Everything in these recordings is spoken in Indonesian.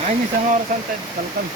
Ah, ini sama orang santai, kalkan.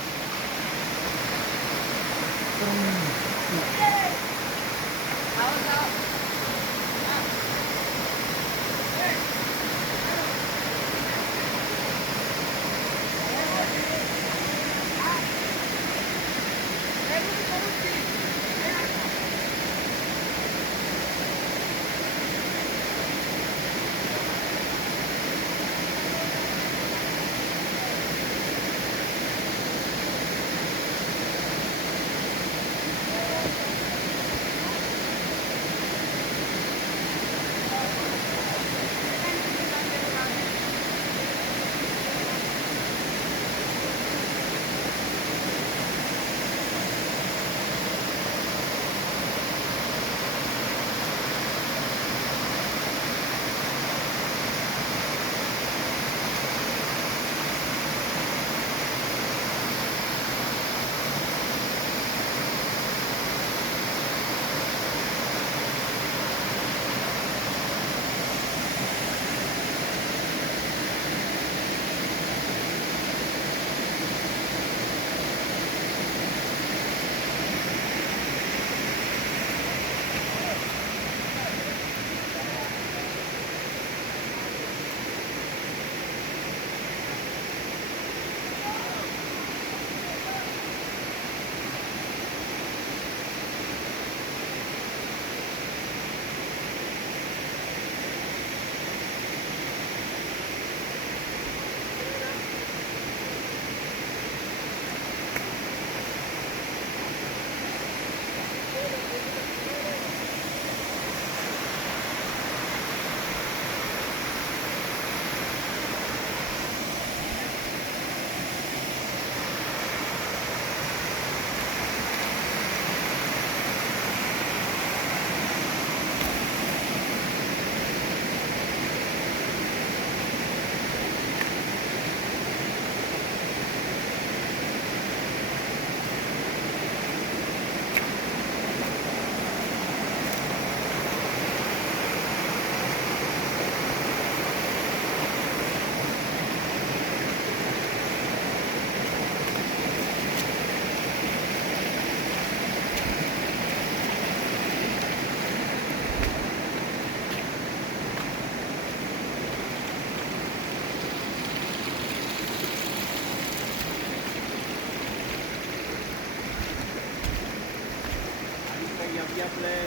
Siap le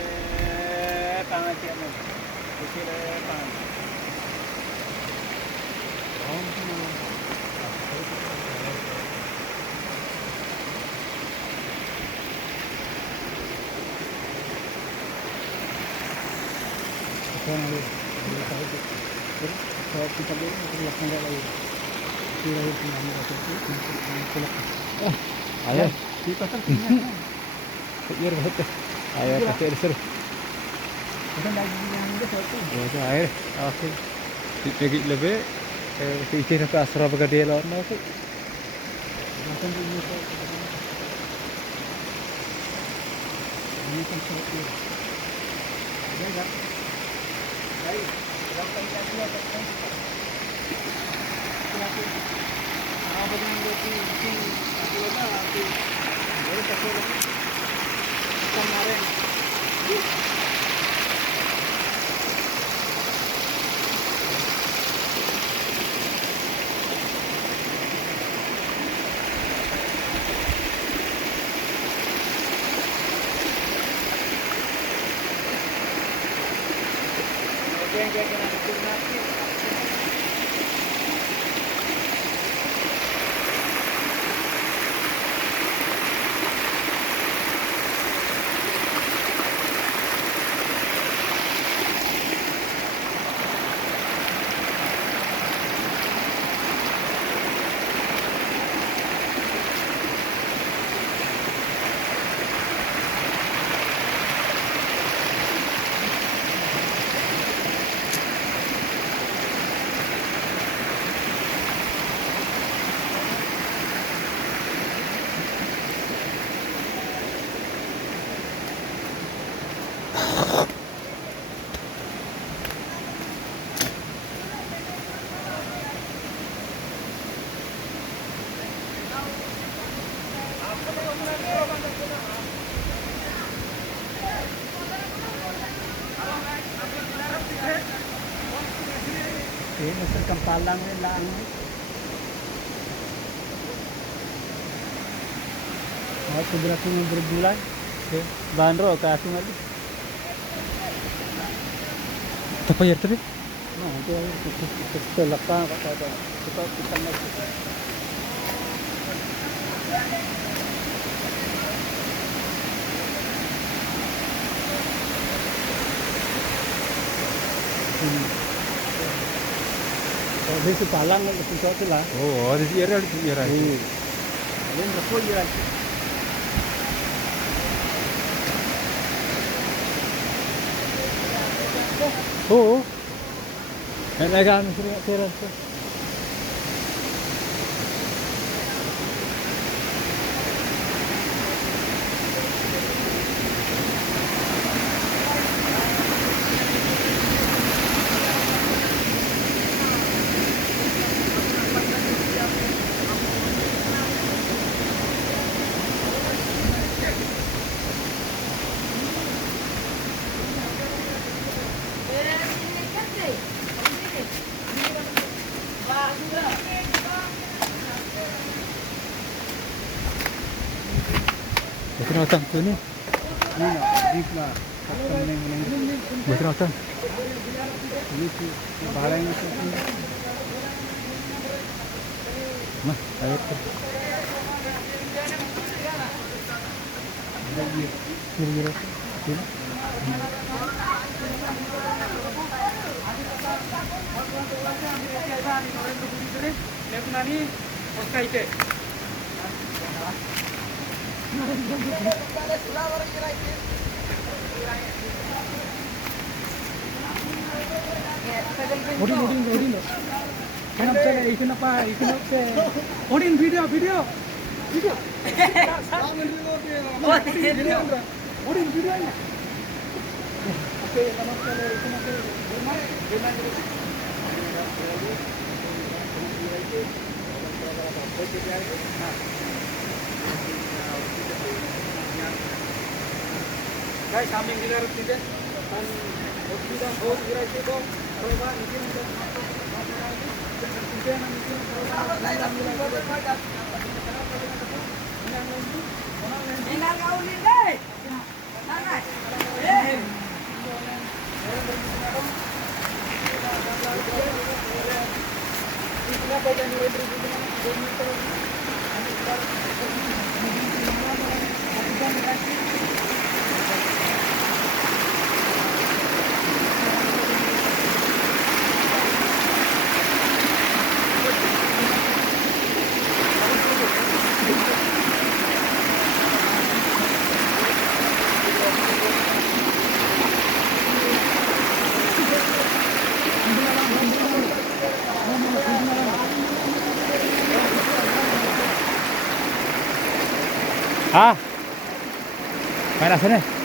tangan siap mo. Isi le tangan. Kalau kita lihat belakang lagi. Kira kira ayo kita kan biar betul. Ayo kasih disuruh. Bukan lagi yang itu satu. Ya air. Oke. Sedikit lebih. Fikir ke asrama bergede lawan aku. Makan dulu tu. Ini kan satu. Ya tak. Baik. Sampai tadi ada kan. Kenapa? Apa yang itu aku dah aku. Baru pasal kemarin. Yang kena dikurniakan. Masuk Kampalang lang. Oh, seberapa berbulan? Bandro kasih lagi. Apa ya tapi? Nah, itu lepas kata kita lagi. Oh, di Palang itu sesuatu lah. Oh, di area itu area. Ini berapa ya? Oh. Nalagaan mo sila teras ko. Bukan otang tu ni. Ini lah, deep lah. Bukan otang. Ini barang itu. Mah, ayat tu. Kira-kira. Odin. Kenapa? Odin video. Odin video. Oke, guys, kami yang dilarut tidak dan tidak bos kira itu coba mungkin Ah. Main asal ni.